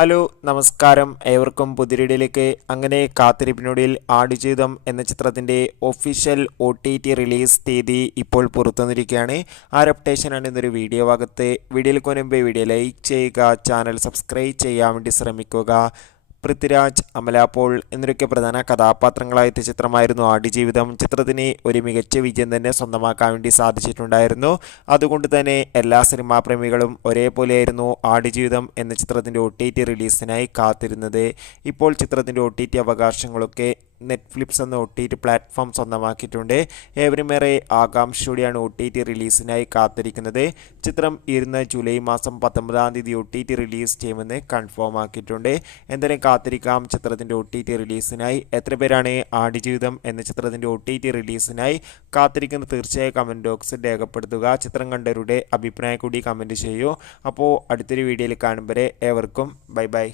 Hello നമസ്കാരം ഏവർക്കും പുതിരിടിലേക്ക് അങ്ങനെ കാത്തിരിപ്പിനൊടുവിൽ ആടുജീവിതം എന്ന ചിത്രത്തിൻ്റെ ഒഫീഷ്യൽ OTT റിലീസ് തീയതി ഇപ്പോൾ പുറത്തുവന്നിരിക്കുകയാണ്. ആ ഒരു അപ്ഡേഷനാണ് ഇന്നൊരു വീഡിയോ ഭാഗത്ത്. വീഡിയോയിൽ മുൻപ് വീഡിയോ ലൈക്ക് ചെയ്യുക, ചാനൽ സബ്സ്ക്രൈബ് ചെയ്യാൻ വേണ്ടി ശ്രമിക്കുക. പൃഥ്വിരാജ്, അമല പോൾ എന്നൊക്കെ പ്രധാന കഥാപാത്രങ്ങളായ ചിത്രമായിരുന്നു ആടുജീവിതം. ചിത്രത്തിന് ഒരു മികച്ച വിജയം തന്നെ സ്വന്തമാക്കാൻ വേണ്ടി സാധിച്ചിട്ടുണ്ടായിരുന്നു. അതുകൊണ്ട് തന്നെ എല്ലാ സിനിമാ പ്രേമികളും ഒരേപോലെയായിരുന്നു ആടുജീവിതം എന്ന ചിത്രത്തിൻ്റെ OTT റിലീസിനായി കാത്തിരുന്നത്. ഇപ്പോൾ ചിത്രത്തിൻ്റെ OTT അവകാശങ്ങളൊക്കെ നെറ്റ്ഫ്ലിക്സ് എന്ന OTT പ്ലാറ്റ്ഫോം സ്വന്തമാക്കിയിട്ടുണ്ട്. ഏവരുമേറെ ആകാംക്ഷയോടെയാണ് OTT റിലീസിനായി കാത്തിരിക്കുന്നത്. ചിത്രം ഇരുന്ന ജൂലൈ മാസം 19-ാം തീയതി OTT റിലീസ് ചെയ്യുമെന്ന് കൺഫേം ആക്കിയിട്ടുണ്ട്. എന്തായാലും കാത്തിരിക്കാം ചിത്രത്തിൻ്റെ OTT റിലീസിനായി. എത്ര പേരാണ് ആടുജീവിതം എന്ന ചിത്രത്തിൻ്റെ OTT റിലീസിനായി കാത്തിരിക്കുന്നത്? തീർച്ചയായും കമൻറ്റ് ബോക്സിൽ രേഖപ്പെടുത്തുക. ചിത്രം കണ്ടവരുടെ അഭിപ്രായം കൂടി കമൻറ്റ് ചെയ്യൂ. അപ്പോൾ അടുത്തൊരു വീഡിയോയിൽ കാണും വരെ ഏവർക്കും ബൈ ബൈ.